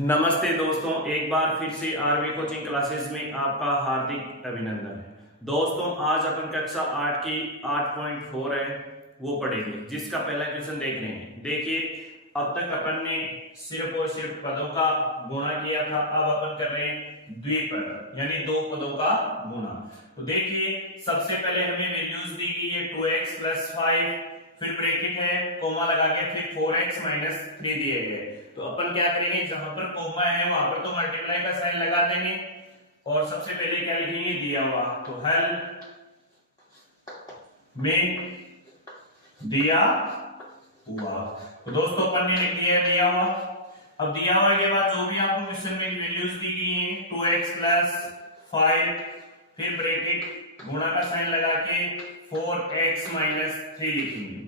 नमस्ते दोस्तों, एक बार फिर से आरवी कोचिंग क्लासेस में आपका हार्दिक अभिनंदन है। दोस्तों, आज अपन कक्षा 8 की 8.4 है वो पढ़ेंगे, जिसका पहला क्वेश्चन देख लेंगे। देखिए, अब तक अपन ने सिर्फ और सिर्फ पदों का गुणा किया था। अब अपन कर रहे हैं द्विपद, यानी दो पदों का गुणा। तो देखिए, सबसे पहले हमें वैल्यूज दी गई है 2x + 5, फिर ब्रैकेट है, कोमा लगा के फिर 4x - 3 दिए गए। तो अपन क्या करेंगे, जहां पर कोमा है वहां पर तो मल्टीप्लाई का साइन लगा देंगे और सबसे पहले क्या लिखेंगे, दिया हुआ। तो हल में दिया हुआ। तो दोस्तों, अपन ने लिख दिया दिया हुआ। अब दिया हुआ के बाद जो भी आपको क्वेश्चन में वैल्यूज दी गई हैं 2x + 5, फिर ब्रैकेट गुणा का साइन लगा के 4x - 3 लिखेंगे।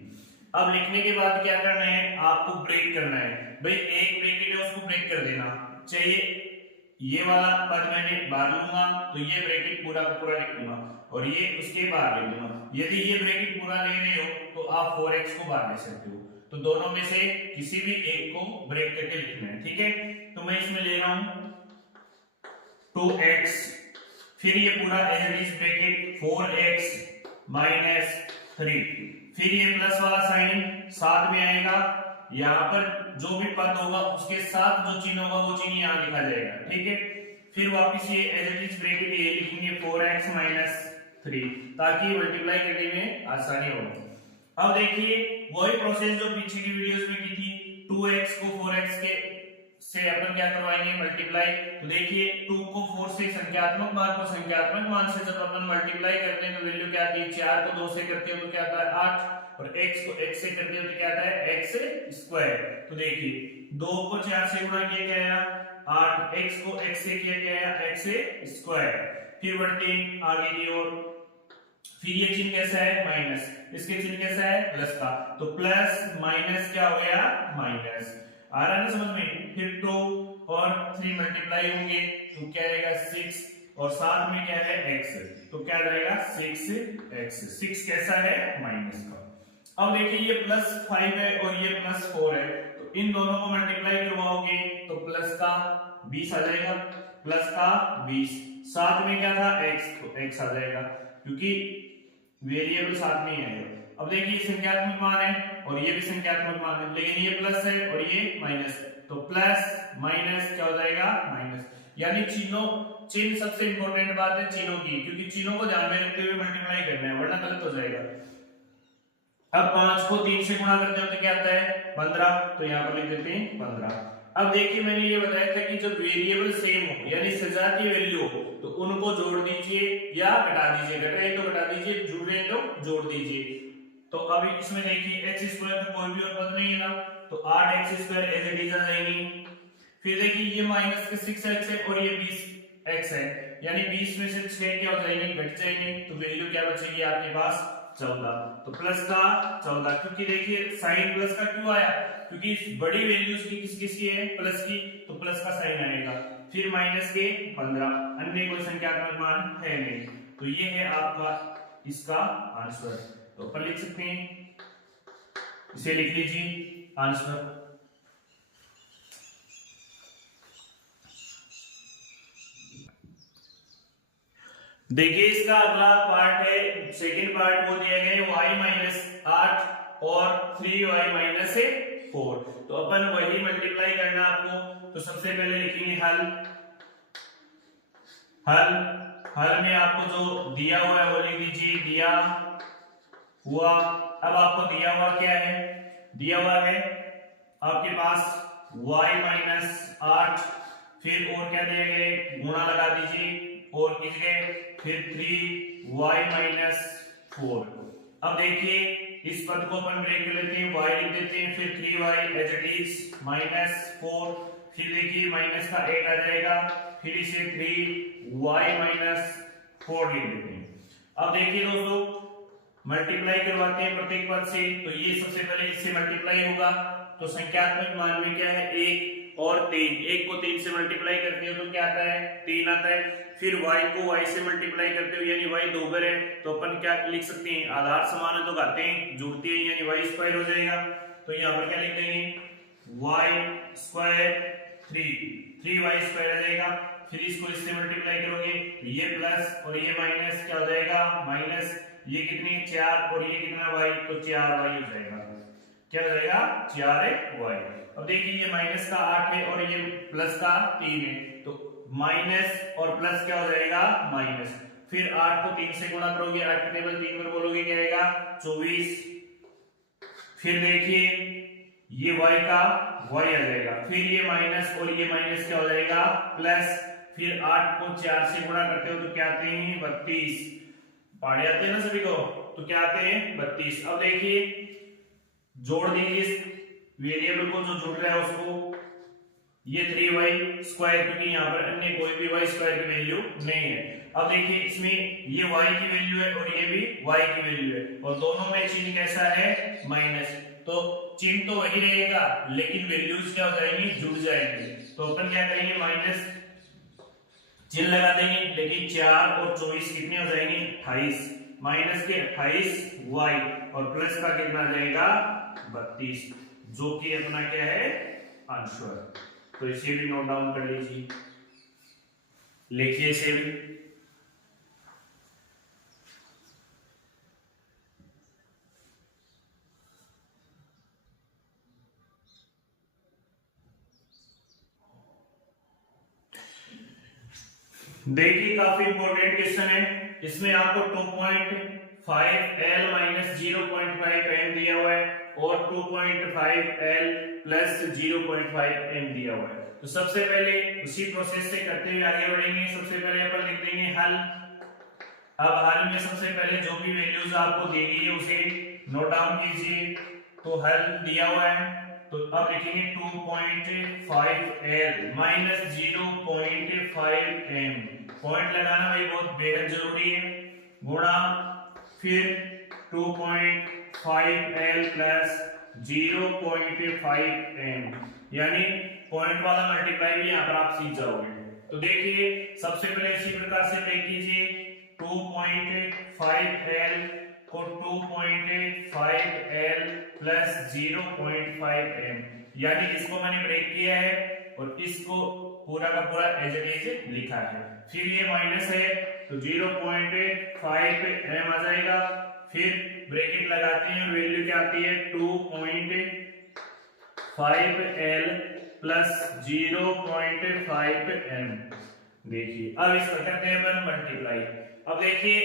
अब लिखने के बाद क्या करना है, आपको ब्रेक करना है। भाई एक ब्रैकेट है उसको ब्रेक कर देना चाहिए। ये वाला पद मैंने बाहर लूंगा तो ये ब्रैकेट पूरा का पूरा लिख दूंगा और ये उसके बाहर लिख दूंगा। यदि ये ब्रैकेट पूरा ले रहे हो तो आप 4x को बाहर ले सकते हो। तो दोनों में से किसी भी एक को ब्रेक करके लिखना है, ठीक है। तो मैं इसमें ले रहा हूं 2x, फिर ये पूरा as it is bracket 4x - 3, फिर ये प्लस वाला साइन साथ में आएगा। यहाँ पर जो भी पद होगा उसके साथ जो चिन्ह होगा वो चिन्ह यहाँ लिखा जाएगा, ठीक है। फिर वापस ये एज इट इज ब्रैकेट ये लिखेंगे 4x - 3, ताकि मल्टीप्लाई करने में आसानी हो। अब देखिए, वही प्रोसेस जो पीछे की वीडियोस में की थी, 2x को 4x के से अपन क्या करवाएंगे, मल्टीप्लाई। तो देखिए, 2 को 4 से संख्यात्मक मान को संख्यात्मक मान से जब अपन मल्टीप्लाई करते हैं तो वैल्यू क्या आती है, 4 को 2 से करते हो तो क्या आता है 8, और x को x से करते हो तो क्या आता है x²। तो देखिए, 2 को 4 से गुणा किया क्या आया 8, x को x से किया क्या आया x²। फिर बढ़ते हैं आगे की ओर। फिर ये चिन्ह कैसा है, माइनस, इसके चिन्ह कैसा है, प्लस का। तो प्लस माइनस क्या हो गया, माइनस। आ रहा है ना समझ में। फिर 2 और 3 मल्टीप्लाई होंगे तो क्या आएगा 6, और साथ में क्या है x, तो क्या रहेगा 6x। 6 कैसा है, माइनस का। अब देखिए, ये +5 है और ये +4 है, तो इन दोनों को मल्टीप्लाई करवाओगे तो प्लस का 20 आ जाएगा, प्लस का 20, साथ में क्या था x, तो x आ जाएगा क्योंकि वेरिएबल साथ में ही है। अब देखिए, संख्यात्मक मान है और ये भी संख्यात्मक मान है, लेकिन ये प्लस है और ये माइनस है, तो प्लस माइनस क्या हो जाएगा, माइनस। यानी चिन्ह सबसे इंपॉर्टेंट बात है चिन्हों की, क्योंकि चिन्हों को ध्यान में रखते हुए मल्टीप्लाई करना है वरना गलत हो जाएगा। अब 5 को 3 से गुणा करते हो तो क्या आता है 15, तो यहाँ पर लिख देते हैं 15। अब देखिए, मैंने ये बताया था कि जब वेरिएबल सेम हो यानी सजातीय वैल्यू हो तो उनको जोड़ दीजिए या घटा दीजिए, घट रहे तो घटा दीजिए, जुड़ रहे तो जोड़ दीजिए। तो अभी इसमें देखिए x² का कोई भी और पद नहीं है ना, तो 8x² एज इट इज आ जाएगी। फिर देखिए, ये माइनस के 6x है और ये 20x है, यानी 20 में से 6 क्या हो जाएंगे, घट जाएंगे, तो वैल्यू क्या बचेगी आपके पास 14। तो प्लस का 14, क्योंकि देखिए साइन प्लस का क्यों आया, क्योंकि बड़ी वैल्यूज की किसकी है, प्लस की, तो प्लस का साइन आएगा। फिर माइनस के 15, अन्य कोई संख्यात्मक मान है नहीं, तो ये है आपका इसका आंसर। तो अपन लिख सकते हैं, इसे लिख लीजिए आंसर। देखिए, इसका अगला पार्ट है, सेकंड पार्ट वो दिया गया है y - 8 और 3y - 4। तो अपन वही मल्टीप्लाई करना आपको। तो सबसे पहले लिखेंगे हल। हल में आपको जो दिया हुआ है वो लिख दीजिए, दिया हुआ। अब आपको दिया हुआ क्या है, दिया हुआ है आपके पास y - 8, फिर और क्या दिए गए, गुणा लगा दीजिए और किसके, फिर 3y - 4। अब देखिए, इस पद को अपन ब्रेक कर लेते हैं, y लिख देते हैं, फिर 3y एज इट इज -4, फिर देखिए माइनस का 8 आ जाएगा, फिर इसे 3y - 4 लिख देते हैं। अब देखिए दोस्तों, मल्टीप्लाई करवाते हैं प्रत्येक पद से, तो ये सबसे पहले इससे मल्टीप्लाई होगा, तो संख्यात्मक मान में क्या है 1 और 3, 1 को 3 से मल्टीप्लाई करते हो तो क्या आता है 3 आता है। फिर y को y से मल्टीप्लाई करते हो यानी y दो बार है, तो अपन क्या लिख सकते हैं, आधार समान है तो घाते हैं जुड़ती है यानी y² हो जाएगा। तो यहाँ पर क्या लिख देंगे y² 3y स्क्वायर आ जाएगा। फिर इसको इससे मल्टीप्लाई करोगे तो ये प्लस और ये माइनस क्या हो जाएगा, माइनस ये कितनी 4 और ये कितना y, तो 4y हो जाएगा। क्या हो जाएगा 4y। अब देखिए ये माइनस का 8 है और ये प्लस का 3 है, तो माइनस और प्लस क्या हो जाएगा माइनस। फिर 8 को 3 से गुणा करोगे, 8 के टेबल 3 पर बोलोगे क्या आएगा 24। फिर देखिए ये y का y आ जाएगा, फिर ये माइनस और ये माइनस क्या हो जाएगा प्लस। फिर 8 को 4 से गुणा करते हो तो क्या आते हैं 32, पढ़े आते हैं ना सभी को, तो क्या आते हैं 32। अब देखिए जोड़ दीजिए इस वेरिएबल को जो जुड़ रहा है उसको, ये 3y स्क्वायर, क्योंकि यहाँ पर अन्य कोई भी y स्क्वायर की वैल्यू नहीं है। अब देखिए इसमें ये y की वैल्यू है और ये भी y की वैल्यू है, और दोनों में चिन्ह कैसा है माइनस, तो चिन्ह तो वही रहेगा लेकिन वैल्यूज क्या हो जाएंगी जुड़ जाएंगी। तो अपन क्या करेंगे माइनस चिन्ह लगा देंगे, लेकिन 4 और 24 कितने हो जाएंगे 28, माइनस के 28 y और प्लस का कितना आ जाएगा 32, जो कि अपना क्या है आंसर। तो इसे भी नोट डाउन कर लीजिए, लिखिए इसे भी। देखिए काफी इंपॉर्टेंट क्वेश्चन है, इसमें आपको 2.5L माइनस 0.5 m दिया हुआ है और 2.5L प्लस 0.5 m दिया हुआ है। तो सबसे पहले उसी प्रोसेस से करते हुए आगे बढ़ेंगे। सबसे पहले अपन लिख देंगे हल। अब हल में सबसे पहले जो भी वैल्यूज आपको दी गई है उसे नोट डाउन कीजिए। तो हल दिया हुआ है, तो अब लिखेंगे 2.5L माइनस 0.5 m, पॉइंट लगाना भाई बहुत बेहद जरूरी है, गुणा फिर 2.5L प्लस 0.5 m, यानी पॉइंट वाला मल्टीप्लाई भी यहाँ पर आप सीख जाओगे। तो देखिए सबसे पहले इसी प्रकार से ब्रेक कीजिए, 2.5L को 2.5L प्लस 0.5 m, यानी इसको मैंने ब्रेक किया है और इसको पूरा का पूरा एज इट इज लिखा है। फिर ये माइनस है तो 0.5 m आ जाएगा, फिर ब्रैकेट लगाते हैं, वैल्यू क्या आती है 2.5L प्लस 0.5 m। देखिए अब इसका करते हैं अपन मल्टीप्लाई। अब देखिए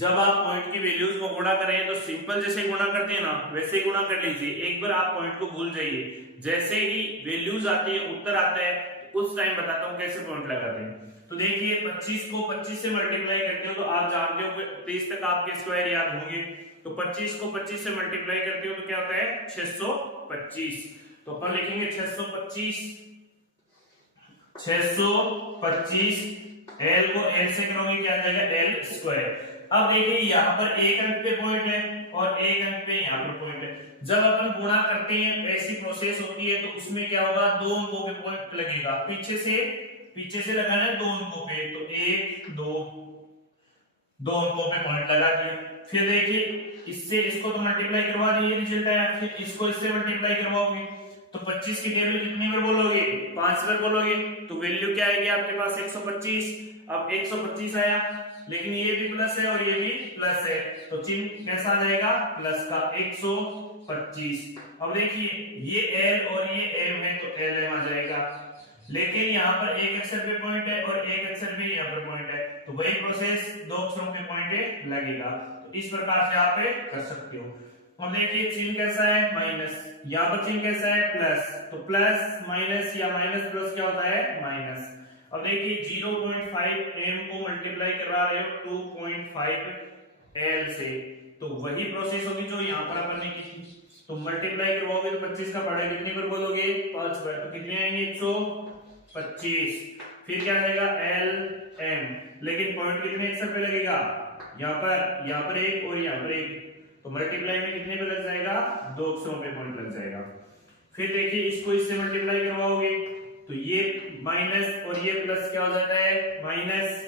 जब आप पॉइंट की वैल्यूज को गुणा करें तो सिंपल जैसे गुणा करते हैं ना वैसे गुणा कर लीजिए। एक बार आप पॉइंट को भूल जाइए, जैसे ही वैल्यूज आती है उत्तर आता है उस टाइम बताता हूं कैसे पॉइंट लगाते हैं। तो देखिए 25 को 25 से मल्टीप्लाई करते हो तो आप जानते हो कि 30 तक आपके स्क्वायर याद होंगे, तो 25 को 25 से मल्टीप्लाई करते हो तो क्या होता है 625। तो अपन लिखेंगे 625 L को L से करोगे क्या आ जाएगा L स्क्वायर। अब देखिए यहाँ पर एक अंक पे पॉइंट है और एक अंक पे यहाँ पर पॉइंट है। जब अपन गुणा करते हैं ऐसी प्रोसेस होती है तो उसमें क्या होगा दो अंकों पे पॉइंट लगेगा, पीछे से लगाना है दो अंकों पे, तो 1 2 अंकों पे पॉइंट लगा दिया। फिर देखिए इससे इसको तो मल्टीप्लाई करवा दिए रिजल्ट आया, फिर इसको इससे मल्टीप्लाई करवाओगे तो 25 की टेबल कितनी बार बोलोगे 5 बार बोलोगे, तो वैल्यू क्या आएगी आपके पास 125। अब 125 आया, लेकिन ये भी प्लस है और ये भी प्लस है, तो चिन्ह कैसा आ जाएगा प्लस का 125। अब देखिए ये L और ये M है तो LM आ जाएगा, लेकिन यहाँ पर एक अक्षर पे पॉइंट है और एक अक्षर पे यहाँ पर पॉइंट है, तो वही प्रोसेस दो अक्षरों पे पॉइंट लगेगा। तो इस प्रकार से आप कर सकते हो। अब देखिए चिन्ह कैसा है माइनस, यहाँ पर चिन्ह कैसा है प्लस, तो प्लस माइनस या माइनस प्लस क्या होता है माइनस। अब देखिए 0.5 m को मल्टीप्लाई करा रहे हो 2.5L से, तो वही प्रोसेस होगी जो यहाँ पर अपन ने की। तो मल्टीप्लाई करवाओगे तो 25 का पढ़ा कितनी बार बोलोगे 5 बार, तो कितने आएंगे 125। फिर क्या आएगा L M, लेकिन पॉइंट कितने अक्षर पे लगेगा यहाँ पर एक और यहाँ पर एक, तो मल्टीप्लाई में कितने पे लग जाएगा 2 अक्षरों पे पॉइंट लग जाएगा। फिर देखिए इसको इससे मल्टीप्लाई करवाओगे तो ये माइनस और ये प्लस क्या हो जाता है माइनस,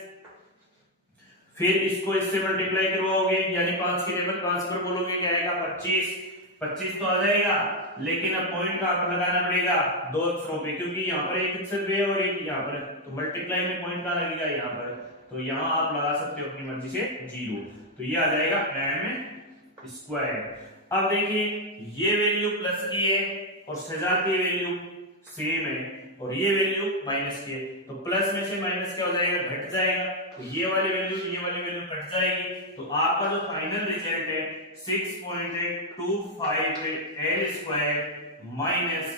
फिर इसको इससे मल्टीप्लाई करवाओगे यानी 5 की जगह 5 पर बोलोगे क्या आएगा 25 तो आ जाएगा, लेकिन अब पॉइंट का आपको लगाना पड़ेगा दो अक्षरों पे, क्योंकि यहाँ पर एक अक्षर पे और एक यहाँ पर, तो मल्टीप्लाई में पॉइंट कहाँ लगेगा यहाँ पर, तो यहाँ आप लगा सकते हो अपनी मर्जी से 0, तो ये आ जाएगा m स्क्वायर। अब देखिए ये वैल्यू प्लस की है और सजाती वैल्यू सेम है और ये वैल्यू माइनस की है, तो प्लस में से माइनस क्या हो जाएगा, घट जाएगा, तो ये वाली वैल्यू कट जाएगी, तो आपका जो फाइनल रिजल्ट है 6.25 l square minus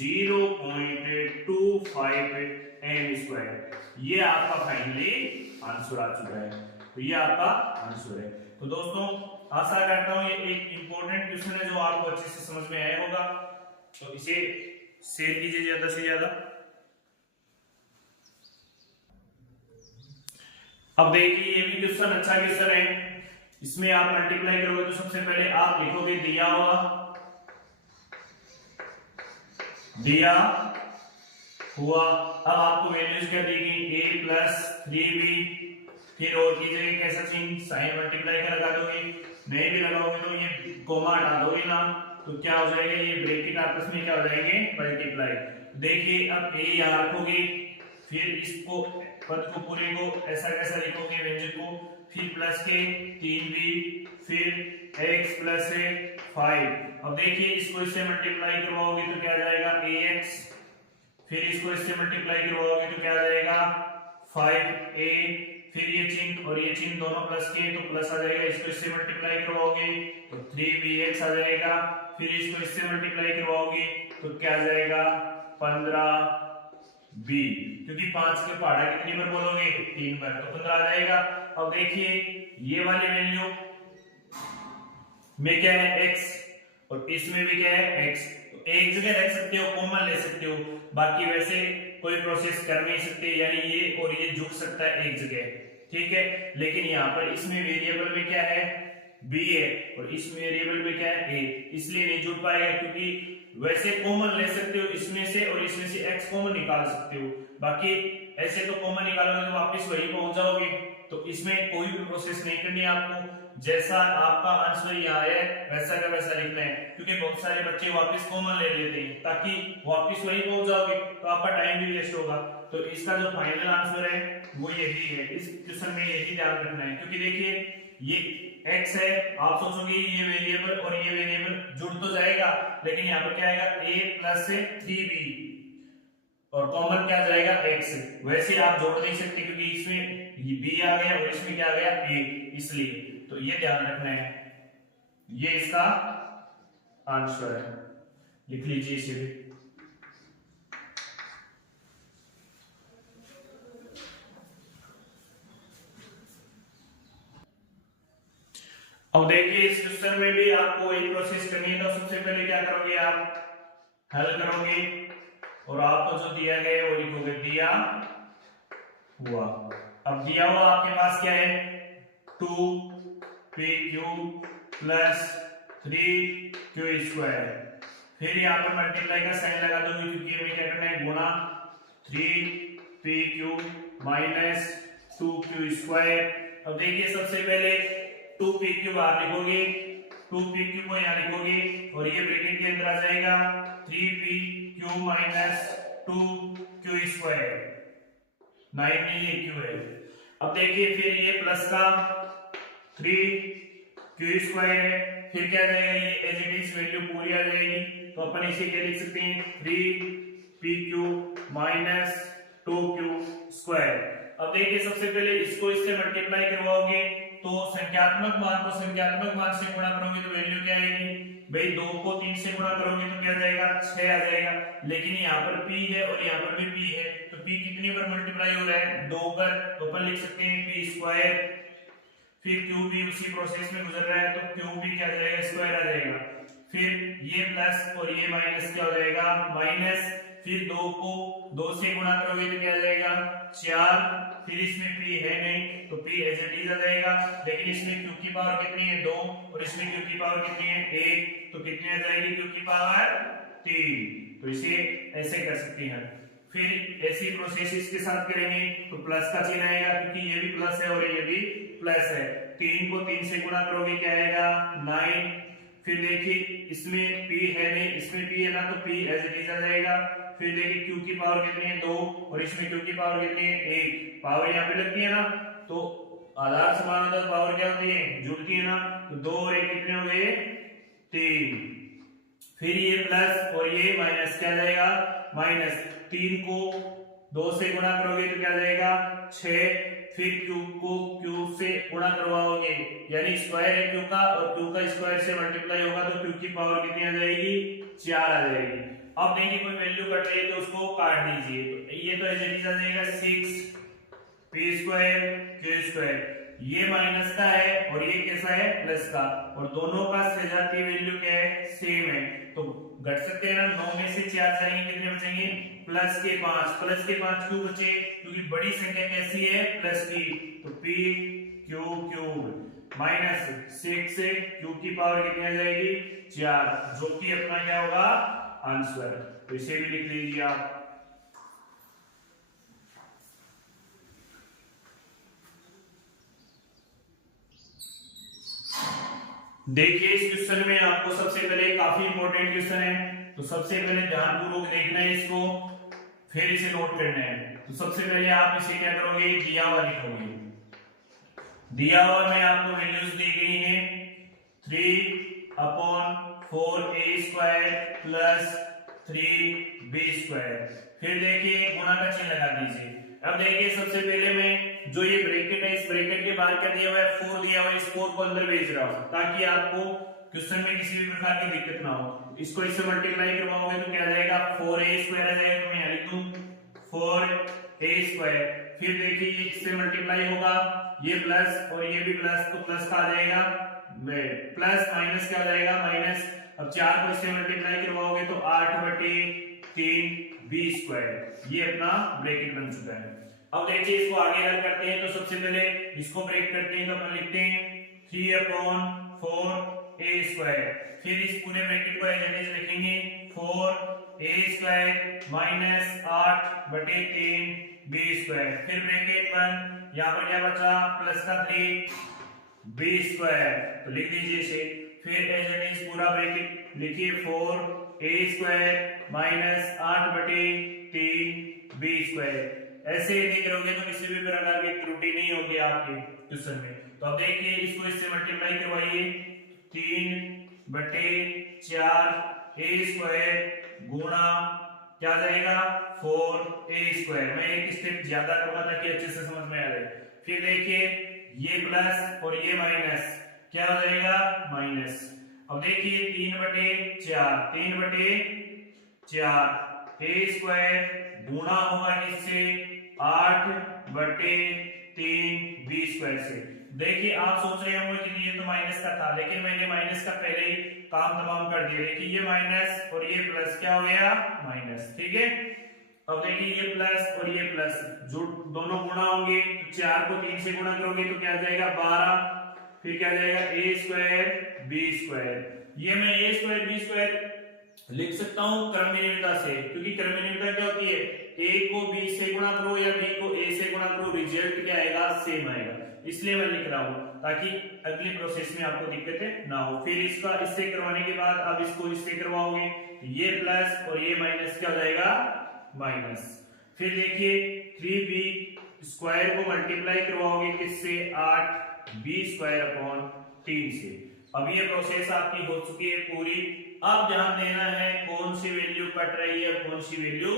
0.25 m square, ये आपका फाइनली आंसर आ चुका है। तो ये आपका आंसर है। तो दोस्तों आशा करता हूं ये एक इंपॉर्टेंट क्वेश्चन है जो आपको अच्छे से समझ में आया होगा, तो इसे शेयर कीजिए ज्यादा से ज्यादा। अब देखिए ये भी क्वेश्चन अच्छा क्वेश्चन है, इसमें आप मल्टीप्लाई करोगे तो सबसे पहले आप लिखोगे दिया हुआ, अब आपको वैल्यूज क्या देगी a प्लस 3b, फिर और की जगह कैसा चिन्ह साइन मल्टीप्लाई का लगा दोगे, नहीं भी लगाओगे तो ये कोमा हटा दोगे ना, तो क्या हो जाएगा, ये ब्रैकेट आपस में क्या हो जाएंगे, मल्टीप्लाई। देखिए अब a यहाँ रखोगे, फिर इसको पद को पूरे को ऐसा कैसा लिखोगे व्यंजक को, फिर प्लस के 3b, फिर x प्लस 5। अब देखिए इसको इससे मल्टीप्लाई करवाओगे तो क्या आ जाएगा ax, फिर इसको इससे मल्टीप्लाई करवाओगे तो क्या आ जाएगा 5a, फिर ये चिन्ह और ये चिन्ह दोनों प्लस के तो प्लस आ जाएगा, इसको इससे मल्टीप्लाई करवाओगे तो 3bx आ जाएगा, फिर इसको इससे मल्टीप्लाई करवाओगे तो क्या आ जाएगा 15b, क्योंकि 5 के पहाड़ा कितनी बार बोलोगे 3 बार, तो 15 आ जाएगा। अब देखिए ये वाली वैल्यू में क्या है x और इसमें भी क्या है x, तो एक जगह रख सकते हो, कॉमन ले सकते हो, बाकी वैसे कोई प्रोसेस कर नहीं सकते, यानी ये और ये जुड़ सकता है एक जगह, ठीक है। लेकिन यहाँ पर इसमें वेरिएबल में क्या है b है और इस वेरिएबल में क्या है a, इसलिए नहीं जुड़ पाएगा, क्योंकि वैसे कॉमन ले सकते हो इसमें से और इसमें से x कॉमन निकाल सकते हो, बाकी ऐसे तो कॉमन निकालोगे तो वापस वही पहुंच जाओगे, तो इसमें कोई भी प्रोसेस नहीं करनी है आपको, जैसा आपका आंसर यहाँ है वैसा का वैसा लिखना है, क्योंकि बहुत सारे बच्चे वापस कॉमन ले लेते हैं ताकि वापस वही पहुंच जाओगे, तो आपका टाइम भी वेस्ट होगा। तो इसका जो फाइनल आंसर है वो यही है, इस क्वेश्चन में यही ध्यान रखना है, क्योंकि देखिए ये x है, आप सोचोगे ये वेरिएबल और ये वेरिएबल जुड़ तो जाएगा, लेकिन यहाँ पर क्या आएगा a प्लस 3b और कॉमन क्या जाएगा x, वैसे आप जोड़ नहीं सकते क्योंकि इसमें ये b आ गया और इसमें क्या आ गया a, इसलिए तो ये ध्यान रखना है, ये इसका आंसर है, लिख लीजिए इसे भी। अब देखिए इस क्वेश्चन में भी आपको एक प्रोसेस करनी है, तो सबसे पहले क्या करोगे आप हल करोगे और आपको जो दिया गया है वो लिखोगे दिया हुआ। अब दिया हुआ आपके पास क्या है 2pq प्लस 3q स्क्वायर, फिर यहाँ पर मल्टीप्लाई का साइन लगा दोगे क्योंकि हमें क्या करना है गुना 3pq माइनस 2q स्क्वायर। अब देखिए सबसे पहले 2pq बाहर लिखोगे, 2pq को यहाँ लिखोगे और ये ब्रैकेट के अंदर आ जाएगा 3pq माइनस 2q स्क्वायर, 9 में ये q है। अब देखिए फिर ये प्लस का 3q स्क्वायर है, फिर क्या जाएगा ये एज इट इज वैल्यू पूरी आ जाएगी, तो अपन इसे क्या लिख सकते हैं 3pq माइनस 2q स्क्वायर। अब देखिए सबसे पहले इसको इससे मल्टीप्लाई करवाओगे तो संख्यात्मक मान को संख्यात्मक मान से गुणा करोगे तो वैल्यू क्या आएगी भाई, 2 को 3 से गुणा करोगे तो क्या जाएगा 6 आ जाएगा, लेकिन यहाँ पर p है और यहाँ पर भी p है, तो p कितनी बार मल्टीप्लाई हो रहा है 2 पर, तो अपन लिख सकते हैं p स्क्वायर, फिर q भी उसी प्रोसेस में गुजर रहा है तो q भी क्या जाएगा स्क्वायर आ जाएगा, फिर ये प्लस और ये माइनस क्या हो जाएगा माइनस, फिर 2 को 2 से गुणा करोगे तो क्या आ जाएगा 4, फिर इसमें p है नहीं तो p एज इट इज आ जाएगा, लेकिन इसमें q की पावर कितनी है 2 और इसमें q की पावर कितनी है 1, तो कितनी आ जाएगी q की पावर 3, तो इसे ऐसे कर सकते हैं। फिर ऐसी प्रोसेस इसके साथ करेंगे तो प्लस का चिन्ह आएगा क्योंकि ये भी प्लस है और ये भी प्लस है, 3 को 3 से गुणा करोगे क्या आएगा 9, फिर देखिए इसमें p है नहीं, इसमें p है ना, तो p एज इट इज आ जाएगा। फिर देखिए q की पावर कितनी है 2 और इसमें q की पावर कितनी है 1, पावर यहाँ पे लगती है ना, तो आधार समान होता है, पावर क्या होती है जुड़ती है ना, तो 2 और 1 कितने हो गए 3। फिर ये प्लस और ये माइनस, क्या जाएगा माइनस, 3 को 2 से गुणा करोगे तो क्या जाएगा 6, फिर q को q से गुणा करवाओगे यानी स्क्वायर है q का, और q का स्क्वायर से मल्टीप्लाई होगा तो q की पावर कितनी आ जाएगी 4 आ जाएगी। अब देखिए कोई वैल्यू कट रही है तो उसको काट दीजिए, तो ये तो एज इट इज आ जाएगा 6 p स्क्वायर q स्क्वायर, ये माइनस का है और ये कैसा है प्लस का, और दोनों का सजाती वैल्यू क्या है सेम है, तो घट सकते हैं ना, 9 में से 4 जाएंगे कितने बचेंगे प्लस के 5, प्लस के 5 क्यों बचे, क्योंकि बड़ी संख्या कैसी है प्लस की, तो p q क्यूब माइनस 6 से q की पावर कितनी आ जाएगी 4, जो कि अपना क्या होगा आंसर, तो इसे भी लिख लीजिए आप। देखिए इस क्वेश्चन में आपको सबसे पहले काफी इंपॉर्टेंट क्वेश्चन है, तो सबसे पहले ध्यानपूर्वक देखना है इसको, फिर इसे नोट करना है। तो सबसे पहले आप इसे क्या करोगे दिया हुआ लिखोगे, दिया हुआ में आपको वैल्यूज दी गई हैं 3/4a square plus 3b square, फिर देखिए गुणा का चिन्ह लगा दीजिए। अब देखिए सबसे पहले मैं जो ये ब्रैकेट है इस ब्रैकेट के बाहर क्या दिया हुआ है 4 दिया हुआ है, इस 4 को अंदर भेज रहा हूं ताकि आपको क्वेश्चन में किसी भी प्रकार की दिक्कत ना हो। इसको इससे मल्टीप्लाई करवाओगे तो क्या आ जाएगा 4a स्क्वायर आ जाएगा, तो मैं यहां लिख दूं 4a स्क्वायर, फिर देखिए ये इससे मल्टीप्लाई होगा ये प्लस और ये भी प्लस, तो प्लस का आ जाएगा प्लस, माइनस क्या आ जाएगा माइनस, अब 4 को इससे मल्टीप्लाई करवाओगे तो 8/3 b स्क्वायर, ये अपना ब्रैकेट बन चुका है। अब देखिए इसको आगे हल करते हैं, तो सबसे पहले इसको ब्रेक करते हैं, तो अपन लिखते हैं 3/4a स्क्वायर, फिर इस पूरे ब्रैकेट को एज इट इज लिखेंगे 4a square minus 8/3 b square, फिर ब्रैकेट बंद, यहां पर क्या बचा प्लस का 3b स्क्वायर, तो लिख दीजिए इसे, फिर एज इट इज पूरा ब्रैकेट लिखिए 4a square minus 8/3 b square. ऐसे यदि करोगे तो किसी भी प्रकार की त्रुटि नहीं होगी आपके क्वेश्चन में। तो अब देखिए इसको इससे मल्टीप्लाई करवाइए 3/4a स्क्वायर गुणा क्या आ जाएगा 4a स्क्वायर, मैं एक स्टेप ज्यादा करूंगा ताकि अच्छे से समझ में आ जाए। फिर देखिए ये प्लस और ये माइनस, क्या हो जाएगा माइनस, अब देखिए 3/4 a स्क्वायर गुणा होगा इससे 8/3 b स्क्वायर से। देखिए आप सोच रहे होंगे कि ये तो माइनस का था, लेकिन मैंने माइनस का पहले ही काम तमाम कर दिया। देखिए ये माइनस और ये प्लस क्या हो गया माइनस, ठीक है। अब देखिए ये प्लस और ये प्लस जो दोनों गुणा होंगे, 4 को 3 से गुणा करोगे तो क्या जाएगा 12, फिर क्या जाएगा a स्क्वायर b स्क्वायर, ये मैं a स्क्वायर b स्क्वायर लिख सकता हूं क्रमनिर्भरता से, क्योंकि क्रमनिर्भरता क्या होती है a को b से गुणा करो या b को a से गुणा करो, रिजल्ट क्या आएगा सेम आएगा, इसलिए मैं लिख रहा हूं ताकि अगली प्रोसेस में आपको दिक्कतें ना हो। फिर इसका इससे करवाने के बाद अब इसको इससे करवाओगे, ये प्लस और ये माइनस क्या हो जाएगा माइनस, फिर देखिए 3b स्क्वायर को मल्टीप्लाई करवाओगे किससे 8b स्क्वायर अपॉन 3 से। अब ये प्रोसेस आपकी हो चुकी है पूरी। अब ध्यान देना है कौन सी वैल्यू कट रही है, कौन सी वैल्यू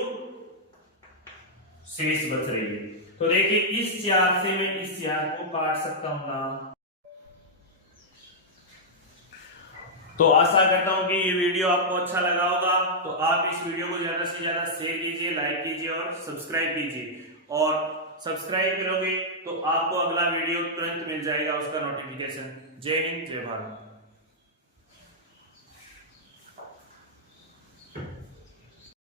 शेष बच रही है। तो देखिए इस 4 से मैं इस 4 को काट सकता हूं ना। तो आशा करता हूं कि ये वीडियो आपको अच्छा लगा होगा, तो आप इस वीडियो को ज्यादा से ज्यादा शेयर कीजिए, लाइक कीजिए और सब्सक्राइब कीजिए, और सब्सक्राइब करोगे तो आपको अगला वीडियो तुरंत मिल जाएगा उसका नोटिफिकेशन। जय हिंद जय भारत।